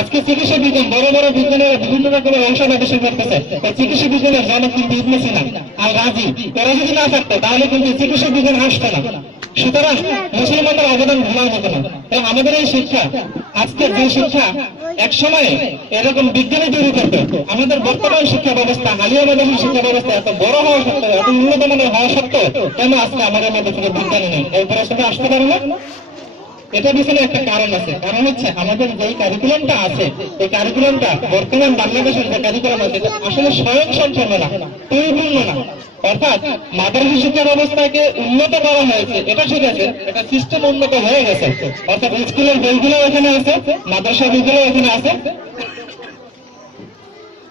আজকে চিকিৎসা বিজ্ঞান বড় বড় বিজ্ঞানের বিভিন্ন রকমের অংশ প্রদর্শন করতেছে। চিকিৎসা বিজ্ঞানের জনক কিন্তু ইবনে সিনা, আল রাজি, এরা যদি না থাকতো তাহলে কিন্তু চিকিৎসা বিজ্ঞান আসতো না। সুতরাং মুসলমানদের অবদান ভোলার মতো না। এবং আমাদের এই শিক্ষা, আজকের যে শিক্ষা এক সময়ে এরকম বিজ্ঞানী তৈরি করতো, আমাদের বর্তমান শিক্ষা ব্যবস্থা, আলিয়া মাদ্রাসার শিক্ষা ব্যবস্থা এত বড় হওয়া সত্ত্বেও, এত উন্নত মানের হওয়া সত্ত্বেও কেন আজকে আমাদের মধ্যে থেকে বিজ্ঞানী নেই? এই প্রশ্নটা আসতে পারে না? এটা পিছনে একটা কারণ আছে। কারণ হচ্ছে আমাদের যে কারিকুলামটা আছে, এই কারিকুলামটা বর্তমান বাংলাদেশের যে কারিকুলাম আছে আসলে স্বয়ং সম্পূর্ণ না, পরিপূর্ণ না। অর্থাৎ মাদ্রাসা শিক্ষা ব্যবস্থাকে উন্নত করা হয়েছে, এটা ঠিক আছে, এটা সিস্টেম উন্নত হয়ে গেছে। অর্থাৎ স্কুলের বইগুলো এখানে আছে, মাদ্রাসা বইগুলো এখানে আছে,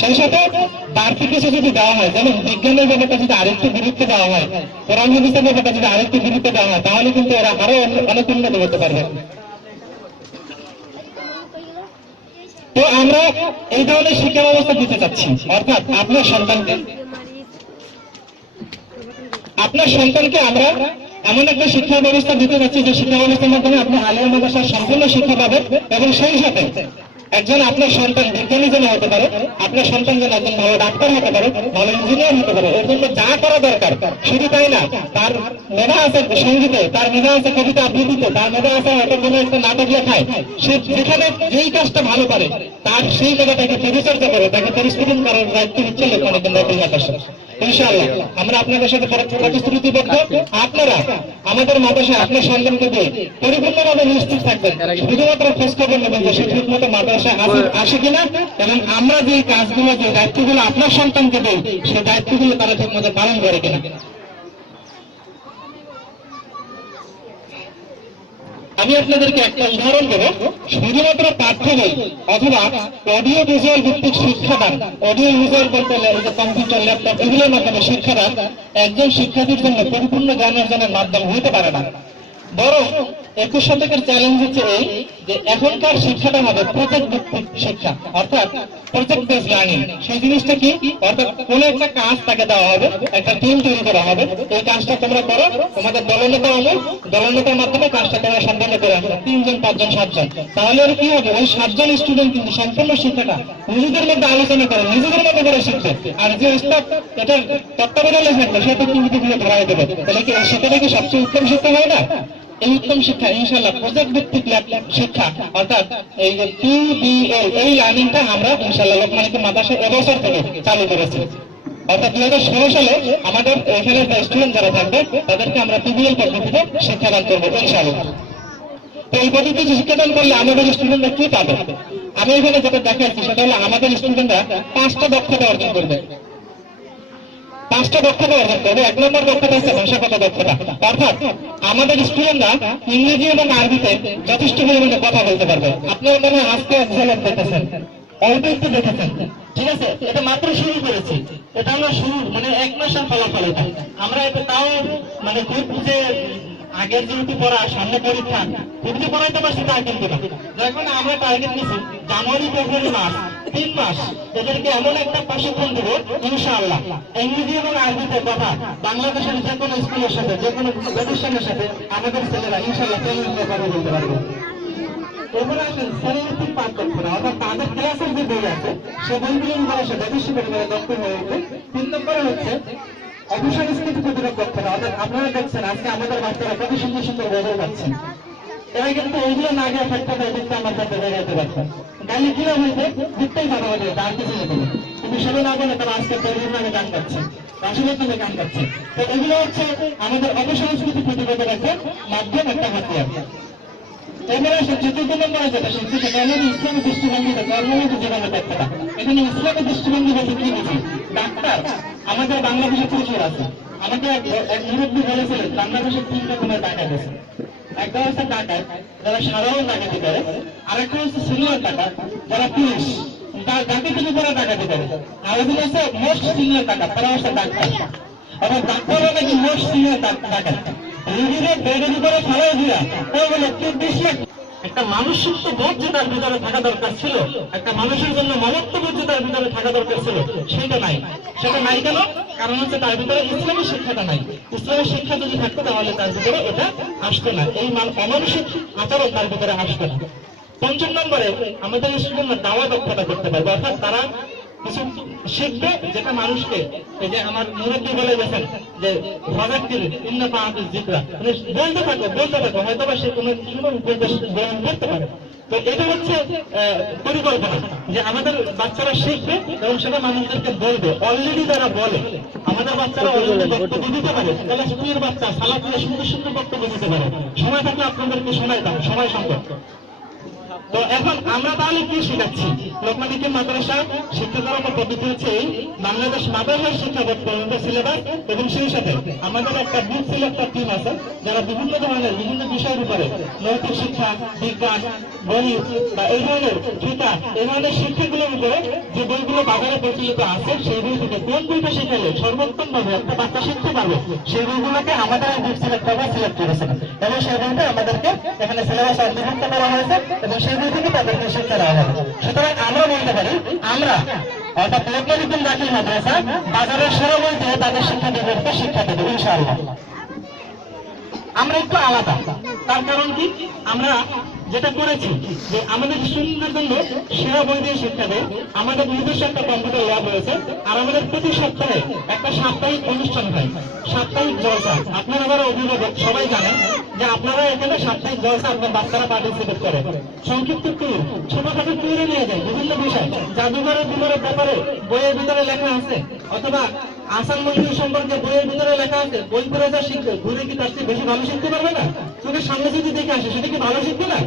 সেই সাথে বাড়তি কিছু যদি দেওয়া হয়, যেমন বিজ্ঞানের ব্যাপারটা যদি আরেকটু গুরুত্ব দেওয়া হয়, কোরআন হাদিসের ব্যাপারটা যদি আরেকটু গুরুত্ব দেওয়া হয়, তাহলে কিন্তু এরা আরো অনেক উন্নত হতে পারবে। তো আমরা এই ধরনের শিক্ষা ব্যবস্থা দিতে চাচ্ছি। অর্থাৎ আপনার সন্তানকে আমরা এমন একটা শিক্ষা ব্যবস্থা দিতে চাচ্ছি যে শিক্ষা ব্যবস্থার মাধ্যমে আপনি আলিয়া মাদ্রাসার সম্পূর্ণ শিক্ষা পাবেন, এবং সেই সাথে একজন আপনার সন্তান বিজ্ঞানী যেন হতে পারে, আপনার সন্তান যেন একজন ভালো ডাক্তার হতে পারে, ভালো ইঞ্জিনিয়ার হতে পারে। এর জন্য যা করা দরকার, শুধু তাই না, তার মেধা আছে সঙ্গীতে, তার মেধা আছে কবিতা আবৃত্তিতে, তার মেধা আছে হয়তো কোনো একটা নাটক লেখায়, সে যেখানে যেই কাজটা ভালো পারে তার সেই মেধাটাকে পরিচর্যা করে, তাকে পরিস্ফুটন করার দায়িত্ব হচ্ছে লোকমান্য কেন্দ্রীয় মাদ্রাসা। ইনশাআল্লাহ আমরা আপনাদের সাথে প্রতিশ্রুতিবদ্ধ, আপনারা আমাদের মাদ্রাসায় আপনার সন্তানকে দিয়ে পরিপূর্ণভাবে নিশ্চিত থাকবেন, শুধুমাত্র খোঁজ খবর নেবেন যে সে ঠিক মতো মাদ্রাসায় আসে কিনা, এবং আমরা যে কাজগুলো, যে দায়িত্বগুলো আপনার সন্তানকে দিই, সেই দায়িত্বগুলো তারা ঠিক মতো পালন করে কিনা। আমি আপনাদেরকে একটা উদাহরণ দেবো। শুধুমাত্র পাঠ্য বই অথবা অডিও ভিজুয়াল ভিত্তিক শিক্ষাদান, অডিও ভিজুয়াল বলতে কম্পিউটার, ল্যাপটপ, এগুলোর মাধ্যমে শিক্ষাদান একজন শিক্ষার্থীর জন্য পরিপূর্ণ জ্ঞান অর্জনের মাধ্যম হতে পারে না। বরং 21 শতকের চ্যালেঞ্জ হচ্ছে এই যে এখনকার শিক্ষাটা হবে প্রজেক্ট ভিত্তিক শিক্ষা, অর্থাৎ প্রজেক্ট বেসড লার্নিং। সেই জিনিসটা কি? অর্থাৎ কোনো একটা কাজ তাকে দেওয়া হবে, একটা টিম তৈরি করা হবে, এই কাজটা তোমরা করো, তোমাদের দলনেতা হলো, দলনেতার মাধ্যমে কাজটা তোমরা সম্পন্ন করে আসবে 3 জন 5 জন 7 জন। তাহলে আর কি হবে? ওই 7 জন স্টুডেন্ট কিন্তু সম্পূর্ণ শিক্ষাটা নিজেদের মধ্যে আলোচনা করে নিজেদের মধ্যে করে শিখবে, আর যে স্টাফ এটা তত্ত্বাবধানে থাকবে সেটা কিন্তু দিয়ে ধরাই দেবে। তাহলে কি সেটা কি সবচেয়ে উত্তম শিক্ষা হয় না? এই উত্তম শিক্ষা ইনশাআল্লাহ প্রজেক্ট ভিত্তিক শিক্ষা, অর্থাৎ এই যে পিবিএল, এই লার্নিংটা আমরা ইনশাআল্লাহ লোকমান্য মাদ্রাসা এবছর থেকে চালু করেছি। অর্থাৎ 2016 সালে আমাদের এখানে স্টুডেন্ট যারা থাকবে তাদেরকে আমরা পিবিএল পদ্ধতিতে শিক্ষাদান করবো ইনশাআল্লাহ। তো এই পদ্ধতিতে শিক্ষাদান করলে আমাদের স্টুডেন্টরা কি পাবে? আমি এখানে যেটা দেখাচ্ছি সেটা হলো আমাদের স্টুডেন্টরা 5টা দক্ষতা অর্জন করবে। 5টা দক্ষতা অর্জন করবে। 1 নম্বর দক্ষতা হচ্ছে ভাষাগত দক্ষতা, অর্থাৎ আমাদের স্টুডেন্টরা ইংরেজি এবং আরবিতে যথেষ্ট পরিমাণে কথা বলতে পারবে। আপনারা মনে হয় আজকে ঝলক দেখেছেন, অল্প একটু দেখেছেন, ঠিক আছে? এটা মাত্র শুরু করেছি, এটা আমরা শুরু মানে 1 মাসের ফলাফল। এটা আমরা এটা তাও মানে খুব যে আগের যেহেতু পড়া, সামনে পরীক্ষা, খুবই পড়াইতে পারছি তা কিন্তু না। যখন আমরা টার্গেট নিচ্ছি জানুয়ারি, ফেব্রুয়ারি, মার্চ 3 মাস এদেরকে এমন একটা প্রশিক্ষণ দেব ইনশাআল্লাহ, ইংরেজি এবং আরবিতে কথা বাংলাদেশের যে কোনো স্কুলের সাথে, যে কোনো প্রতিষ্ঠানের সাথে আমাদের ছেলেরা ইনশাআল্লাহ কথা বলতে পারবে। এরপরে আসেন শ্রেণীভিত্তিক পাঠ দক্ষতা, অর্থাৎ তাদের ক্লাসের যে বই আছে সে বইগুলো উপরে সে যথেষ্ট পরিমাণে দক্ষ হয়ে উঠবে। 3 নম্বরে হচ্ছে অপসংস্কৃতি প্রতিরোধ দক্ষতা, অর্থাৎ আপনারা দেখছেন আজকে আমাদের বাচ্চারা কত সুন্দর সুন্দর বদল পাচ্ছেন, এরা কিন্তু ওইগুলো না গিয়ে থাকতে পারে, দেখতে আমার সাথে বেড়াতে পারছেন, গালি কিনা হইতে দিকটাই ভালো হয়ে যাবে, আর কিছু নেবে কিন্তু সেটা না বলে তারা আজকে তৈরির নামে গান গাচ্ছে, রাসূলের নামে গান গাচ্ছে। তো এগুলো হচ্ছে আমাদের অপসংস্কৃতি প্রতিরোধের একটা মাধ্যম, একটা হাতিয়ার। এবারে আসে 4 নম্বরে যেটা শিখছি সেটা হলো ইসলামী দৃষ্টিভঙ্গিতে কর্মমুখী জীবনের দক্ষতা। এখানে ইসলামী দৃষ্টিভঙ্গি বলতে কি বুঝি? ডাক্তার আমাদের বাংলাদেশে প্রচুর আছে। আমাকে এক মুরব্বী বলেছিলেন বাংলাদেশে 3 রকমের ডাকাত আছে। একটা হচ্ছে ডাকাত যারা সাধারণ ডাকাতি করে, আরেকটা হচ্ছে সিনিয়র ডাকাত যারা পুলিশ ডাকাতির উপরে ডাকাতি করে, আর একজন হচ্ছে মোস্ট সিনিয়র ডাকাত, তারা হচ্ছে ডাক্তার। আবার ডাক্তাররা নাকি মোস্ট সিনিয়র ডাকাত। রোগীদের বেডের উপরে ফেলাই দিয়া ওই বলে 20 লাখ। একটা মানুষত্ব বোধ যে তার ভিতরে থাকা দরকার ছিল, একটা মানুষের জন্য মমত্ববোধ যে তার ভিতরে থাকা দরকার ছিল, সেটা নাই। সেটা নাই কেন? কারণ হচ্ছে তার ভিতরে ইসলামী শিক্ষাটা নাই। ইসলামী শিক্ষা যদি থাকতো তাহলে তার ভিতরে এটা আসতো না, এই অমানসিক আচরণ তার ভিতরে আসতো না। পঞ্চম নম্বরে আমাদের স্টুডেন্টরা দাওয়া দক্ষতা করতে পারবে, অর্থাৎ তারা কিছু শিখবে যেটা মানুষকে, এই যে আমার মুরব্বী বলে গেছেন যে ফাযাক্কির ইন্না ফাআতিজ যিকরা, বলতে থাকো হয়তো বা সে কোনো উপদেশ গ্রহণ করতে পারে। তো এটা হচ্ছে পরিকল্পনা যে আমাদের বাচ্চারা শিখবে এবং সেটা মানুষদেরকে বলবে। অলরেডি তারা বলে, আমাদের বাচ্চারা অলরেডি বক্তব্য দিতে পারে, তাহলে স্কুলের বাচ্চা সালাতুল্লাহ সুন্দর সুন্দর বক্তব্য দিতে পারে। সময় থাকলে আপনাদেরকে শোনাইতাম, সময় সংকট। তো এখন আমরা তাহলে কি শিখাচ্ছি? লোকমান হাকিম মাদ্রাসা শিক্ষা করার পদ্ধতি হচ্ছে এই বাংলাদেশ মাদ্রাসা শিক্ষা বোর্ড পর্যন্ত সিলেবাস, এবং সেই সাথে আমাদের একটা বুক সিলেক্টর টিম আছে যারা বিভিন্ন ধরনের বিভিন্ন বিষয়ের উপরে নৈতিক শিক্ষা, বিজ্ঞান, গণিত বা এই ধরনের ফিকা, এই ধরনের শিক্ষাগুলোর উপরে যে বইগুলো বাজারে প্রচলিত আছে সেই বই থেকে কোন বইটা শিখালে সর্বোত্তম ভাবে একটা বাচ্চা শিখতে পারবে সেই বইগুলোকে আমাদের এই বুক সিলেক্টররা সিলেক্ট করেছে, এবং সেই বইটা আমাদেরকে এখানে সিলেবাস অন্তর্ভুক্ত করা হয়েছে এবং সেই বই থেকে তাদেরকে শিক্ষা দেওয়া হবে। সুতরাং আমরা বলতে পারি আমরা অর্থাৎ লোকমান হাকিম দাখিল মাদ্রাসা বাজারের সেরা বই দিয়ে তাদের শিক্ষার্থীদেরকে শিক্ষা দেবে ইনশাআল্লাহ। আমরা একটু আলাদা, তার কারণ কি? আমরা যেটা করেছি যে আমাদের স্টুডেন্টদের জন্য সেরা বই দিয়ে শিক্ষা দেয়। আমাদের নিজস্ব একটা কম্পিউটার ল্যাব রয়েছে, আর আমাদের প্রতি সপ্তাহে একটা সাপ্তাহিক অনুষ্ঠান হয়, সাপ্তাহিক জলসা। আপনারা যারা অভিভাবক সবাই জানেন যে আপনারা এখানে সাপ্তাহিক জলসা আপনার বাচ্চারা পার্টিসিপেট করে। সংক্ষিপ্ত ট্যুর, ছোটখাটো ট্যুরে নিয়ে যায় বিভিন্ন বিষয়, জাদুঘরের ব্যাপারে বইয়ের ভিতরে লেখা আছে, অথবা আসান মন্দির সম্পর্কে বইয়ের ভিতরে লেখা আছে, বই পড়ে যা শিখবে ঘুরে কি তার চেয়ে বেশি ভালো শিখতে পারবে না? চোখের সামনে যদি দেখে আসে সেটা কি ভালো শিখবে না?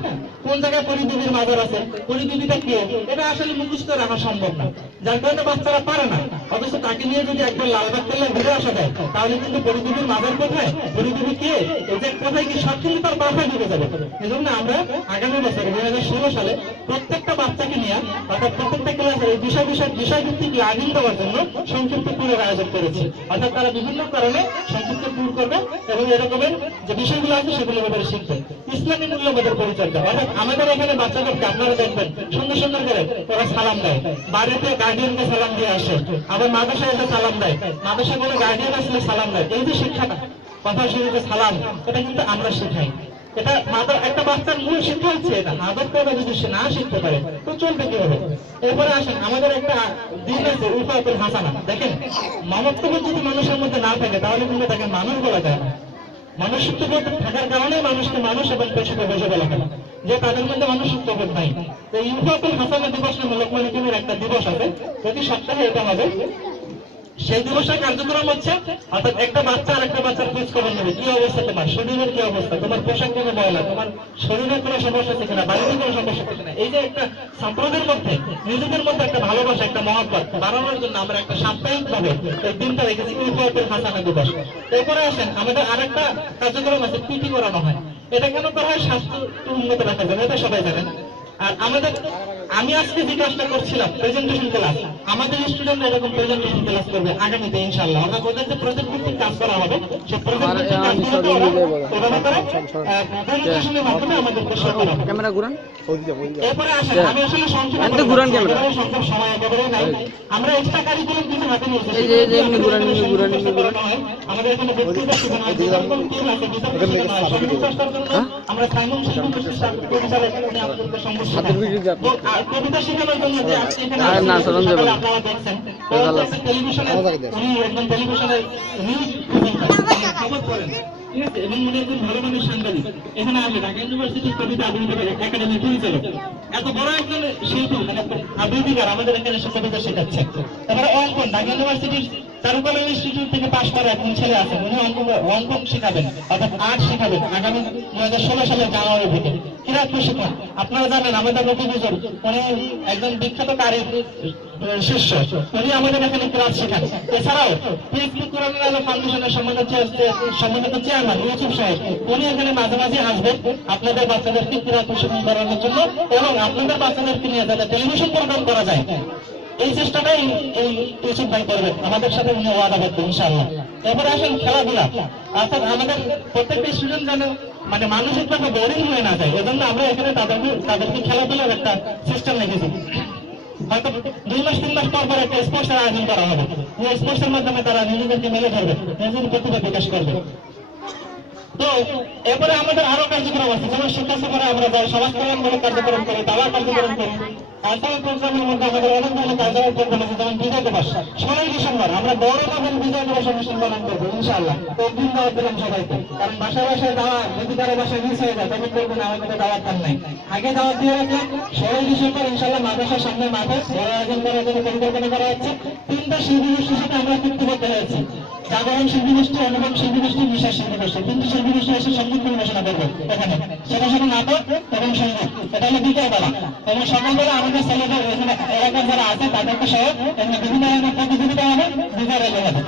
কোন জায়গায় পরিদেবীর মাজার আছে, পরিদেবীটা কে, এটা আসলে মুখস্থ রাখা সম্ভব না, যার কারণে বাচ্চারা পারে না। অথচ তাকে নিয়ে যদি একবার লালবাগ কেল্লা ঘুরে আসা যায় তাহলে কিন্তু পরিদেবীর মাজার কোথায়, পরিদেবী কে, এই যে কোথায় কি সব কিন্তু তার মাথায় ঢুকে যাবে। এজন্য আমরা আগামী বছর 2016 সালে প্রত্যেকটা বাচ্চাকে নিয়ে অর্থাৎ প্রত্যেকটা ক্লাসের এই বিষয়ভিত্তিক লার্নিং দেওয়ার জন্য সংক্ষিপ্ত ট্যুরের আয়োজন করেছি। অর্থাৎ তারা বিভিন্ন কারণে সংক্ষিপ্ত ট্যুর করবে এবং এরকমের যে বিষয়গুলো আছে সেগুলো ব্যাপারে শিখবে। ইসলামী মূল্যবোধের পরিচর্যা, অর্থাৎ আমাদের এখানে বাচ্চাদেরকে আপনারা দেখবেন সুন্দর সুন্দর করে ওরা সালাম দেয়, বাড়িতে গার্ডিয়ানকে সালাম দিয়ে আসে, আবার মাদ্রাসায় এসে সালাম দেয়, মাদ্রাসায় কোনো গার্ডিয়ান আসলে সালাম দেয়। এই যে শিক্ষাটা, কথা শুরুতে সালাম, এটা কিন্তু আমরা শেখাই। এটা একটা বাচ্চার মূল শিক্ষা হচ্ছে এটা। আদব করে যদি সে না শিখতে পারে তো চলবে কিভাবে? এরপরে আসেন আমাদের একটা দিন আছে উফাতুল হাসানা। দেখেন, মানবতাবোধ যদি মানুষের মধ্যে না থাকে তাহলে কিন্তু তাকে মানুষ বলা যায় না। মানুষত্ববোধ থাকার কারণে মানুষকে মানুষ এবং পেশাকে বেশি বলা হয়, যে তাদের মধ্যে মানুষত্ববোধ নাই। তো ইউফাতুল হাসানা দিবস নামে লোকমান হাকিমের একটা দিবস আছে, প্রতি সপ্তাহে এটা হবে। সেই দিবসের কার্যক্রম হচ্ছে অর্থাৎ একটা বাচ্চা আর একটা বাচ্চার খোঁজ খবর নেবে, কি অবস্থা তোমার শরীরের, কি অবস্থা তোমার পোশাক কেন ময়লা, তোমার শরীরের কোনো সমস্যা আছে কিনা, বাড়িতে কোনো সমস্যা আছে কিনা। এই যে একটা ছাত্রদের মধ্যে নিজেদের মধ্যে একটা ভালোবাসা, একটা মহব্বত বাড়ানোর জন্য আমরা একটা সাপ্তাহিক ভাবে এই দিনটা রেখেছি ইউফাতুল হাসানা দিবস। এরপরে আসেন আমাদের আরেকটা কার্যক্রম আছে, পিটি করানো হয়। এটা কেন করা হয়? স্বাস্থ্য উন্নত রাখার জন্য, এটা সবাই জানেন। আর আমি আজকে যে কাজটা করছিলাম প্রেজেন্টেশন ক্লাস, আমাদের স্টুডেন্ট এরকম প্রেজেন্টেশন ক্লাস করবে আগামীতে ইনশাআল্লাহ। আমরা ওদের যে প্রজেক্ট ভিত্তিক কাজ করা হবে সেই প্রজেক্ট ভিত্তিক কাজগুলো প্রেজেন্টেশনের মাধ্যমে আমাদেরকে শেয়ার করা হবে। ক্যামেরা ঘুরান। এরপরে আসেন, আমি আসলে সংক্ষেপে ঘুরান ক্যামেরা, সংক্ষেপ সময় একেবারে নাই। আমরা এক্সট্রা কারিকুলাম কিছু হাতে নিয়েছি, এই যে এমনি ঘুরান আমাদের এখানে ব্যক্তিগত শেখানো হয়, যেরকম টিম আছে বিতর্ক শেখানো হয়, সংগীত চর্চার জন্য আমরা সাইমন শিল্পী প্রতিষ্ঠান পরিচালক উনি আমাদেরকে সংগঠন কবিতা শেখানোর জন্য যে আজকে এখানে আপনারা দেখছেন টেলিভিশনে, উনি একজন টেলিভিশনের নিউজ খবর করেন, ঠিক আছে, এবং উনি একজন ভালো মানের সাংবাদিক। এখানে আসে ঢাকা ইউনিভার্সিটির কবিতা আবৃত্তি একাডেমির পরিচালক, এত বড় একজন শিল্পী মানে আবৃত্তিকার আমাদের এখানে এসে কবিতা শেখাচ্ছে। তারপরে অঙ্কন, ঢাকা ইউনিভার্সিটির চারুকলা ইনস্টিটিউট থেকে পাশ করা একজন ছেলে আছেন, উনি অঙ্কন শেখাবেন অর্থাৎ আর্ট শেখাবেন আগামী 2016 সালের জানুয়ারি থেকে। কিরাত প্রশিক্ষণ, আপনারা জানেন আমাদের রফিক হুজুর উনি একজন বিখ্যাত কারির শিষ্য, উনি আমাদের এখানে ক্লাস শেখান। এছাড়াও পিএসপি কোরআনুল আলো ফাউন্ডেশনের সম্মানিত চেয়ারম্যান ইউসুফ সাহেব, উনি এখানে মাঝে মাঝে আসবেন আপনাদের বাচ্চাদেরকে ক্রীড়া প্রশিক্ষণ করানোর জন্য, এবং আপনাদের বাচ্চাদেরকে নিয়ে যাতে টেলিভিশন প্রোগ্রাম করা যায় এই চেষ্টাটাই এই ইউসুফ ভাই করবেন আমাদের সাথে, উনি ওয়াদাবদ্ধ ইনশাআল্লাহ। এরপরে আসেন খেলাধুলা, অর্থাৎ আমাদের প্রত্যেকটা স্টুডেন্ট যেন মানে মানসিকভাবে বোরিং হয়ে না যায়, এজন্য আমরা এখানে তাদেরকে খেলাধুলার একটা সিস্টেম রেখেছি। হয়তো 2 মাস 3 মাস পর একটা স্পোর্টসের আয়োজন করা হবে, এই স্পোর্টসের মাধ্যমে তারা নিজেদেরকে মেলে ধরবে, নিজেদের প্রতিভা বিকাশ করবে। তো এরপরে আমাদের আরো কার্যক্রম আছে, যেমন শিক্ষা সফরে আমরা যাই, সমাজ কল্যাণমূলক কার্যক্রম করি, দাওয়া কার্যক্রম করি। আসামের প্রোগ্রামের মধ্যে আমাদের অনেক ধরনের কার্যক্রম প্রোগ্রাম আছে, যেমন বিজয় দিবস 16 ডিসেম্বর আমরা বড় ধরনের বিজয় দিবস অনুষ্ঠান পালন করবো ইনশাআল্লাহ। একদিন দাওয়াত দিলাম সবাইকে, কারণ বাসায় বাসায় যাওয়া যদি কারো বাসায় মিস হয়ে যায় তখন বলবেন আমার কোনো দাওয়াত পান নাই। আগে দাওয়াত দিয়ে রাখলে 16 ডিসেম্বর ইনশাআল্লাহ মাদ্রাসার সামনে মাঠে বড় আয়োজন করার জন্য পরিকল্পনা করা হচ্ছে। 3টা শিল্পী গোষ্ঠীর সাথে আমরা চুক্তিবদ্ধ হয়েছি, জাগরণ শিল্পী গোষ্ঠী, অনুপম শিল্পী গোষ্ঠী, বিশেষ শিল্পী গোষ্ঠী। 3টি শিল্পী গোষ্ঠী এসে সঙ্গীত পরিবেশনা করবে এখানে, সেটা শুধু নাটক এবং সঙ্গীত। এটা হলো দ্বিতীয় বেলা। এবং সকালবেলা আমাদের ছেলেদের এখানে এলাকার যারা আছে তাদেরকে সহ এখানে বিভিন্ন ধরনের প্রতিযোগিতা হবে, বিজয় রেলি হবে।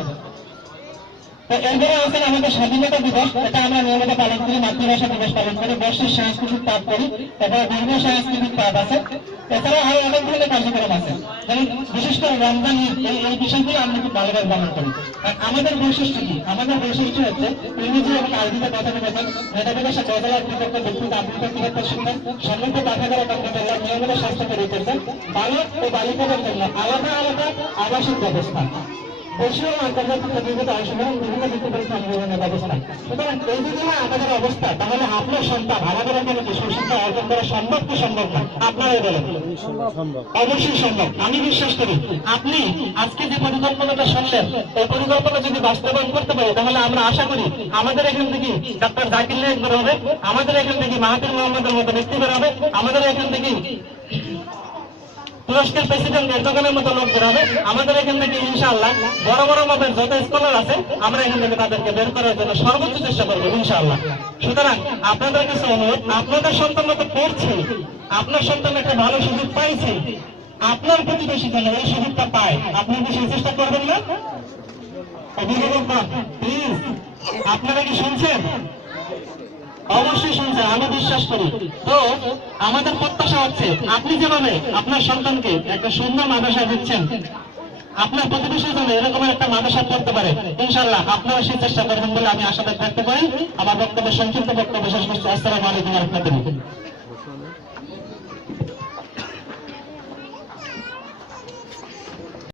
তো এরপরে আছেন আমাদের স্বাধীনতা দিবস, এটা আমরা নিয়মিত পালন করি, মাতৃভাষা দিবস পালন করি, বর্ষের সাংস্কৃতিক পাঠ করি, তারপরে ধর্মীয় সাংস্কৃতিক পাঠ আছে। এছাড়াও আরো অনেক ধরনের কার্যক্রম আছে, যেমন বিশেষ করে রমজান ঈদ, এই বিষয়গুলো আমরা খুব ভালোভাবে পালন করি। আর আমাদের বৈশিষ্ট্য কি? আমাদের বৈশিষ্ট্য হচ্ছে ইংরেজি এবং আরবিতে কথা বলেছেন, মেধাবীদের সাথে জেলার বিপক্ষ ব্যক্তিগত আবৃত্তি কিভাবে শিখবেন, সমৃদ্ধ পাঠাগার কর্মচারীরা নিয়মিত স্বাস্থ্য পরিচর্যা, বালক ও বালিকাদের জন্য আলাদা আলাদা আবাসিক ব্যবস্থা, দেশীয় আন্তর্জাতিক প্রতিযোগিতা অংশগ্রহণ, বিভিন্ন বৃত্তি পরীক্ষা অংশগ্রহণের ব্যবস্থা। সুতরাং এই যদি না আমাদের অবস্থা, তাহলে আপনার সন্তান আমাদের এখানে কি সুশিক্ষা অর্জন করা সম্ভব কি সম্ভব না? আপনারাই বলেন। অবশ্যই সম্ভব, আমি বিশ্বাস করি। আপনি আজকে যে পরিকল্পনাটা শুনলেন, এই পরিকল্পনা যদি বাস্তবায়ন করতে পারি, তাহলে আমরা আশা করি আমাদের এখান থেকে ডক্টর জাকির নায়েক বের হবে, আমাদের এখান থেকে মাহাতির মোহাম্মদের মতো ব্যক্তি বের হবে, আমাদের এখান থেকে তুরস্কের প্রেসিডেন্ট এরদোগানের মতো লোক বের হবে, আমাদের এখান থেকে ইনশাআল্লাহ বড় বড় মাপের যত স্কলার আছে আমরা এখান থেকে তাদেরকে বের করার জন্য সর্বোচ্চ চেষ্টা করবো ইনশাআল্লাহ। সুতরাং আপনাদের কাছে অনুরোধ, আপনাদের সন্তান তো পড়ছে, আপনার সন্তান একটা ভালো সুযোগ পাইছে, আপনার প্রতিবেশী যেন এই সুযোগটা পায়, আপনি কি সেই চেষ্টা করবেন না? অভিভাবকগণ প্লিজ, আপনারা কি শুনছেন? অবশ্যই শুনছেন, আমি বিশ্বাস করি। তো আমাদের প্রত্যাশা হচ্ছে আপনি যেভাবে আপনার সন্তানকে একটা সুন্দর মাদ্রাসা দিচ্ছেন, আপনার প্রতিবেশী যেন এরকম একটা মাদ্রাসা পড়তে পারে, ইনশাআল্লাহ আপনারা সেই চেষ্টা করবেন বলে আমি আশা ব্যক্ত করি। আমার বক্তব্য সংক্ষিপ্ত বক্তব্য শেষ করছি। আসসালামু আলাইকুম ওয়া রাহমাতুল্লাহ।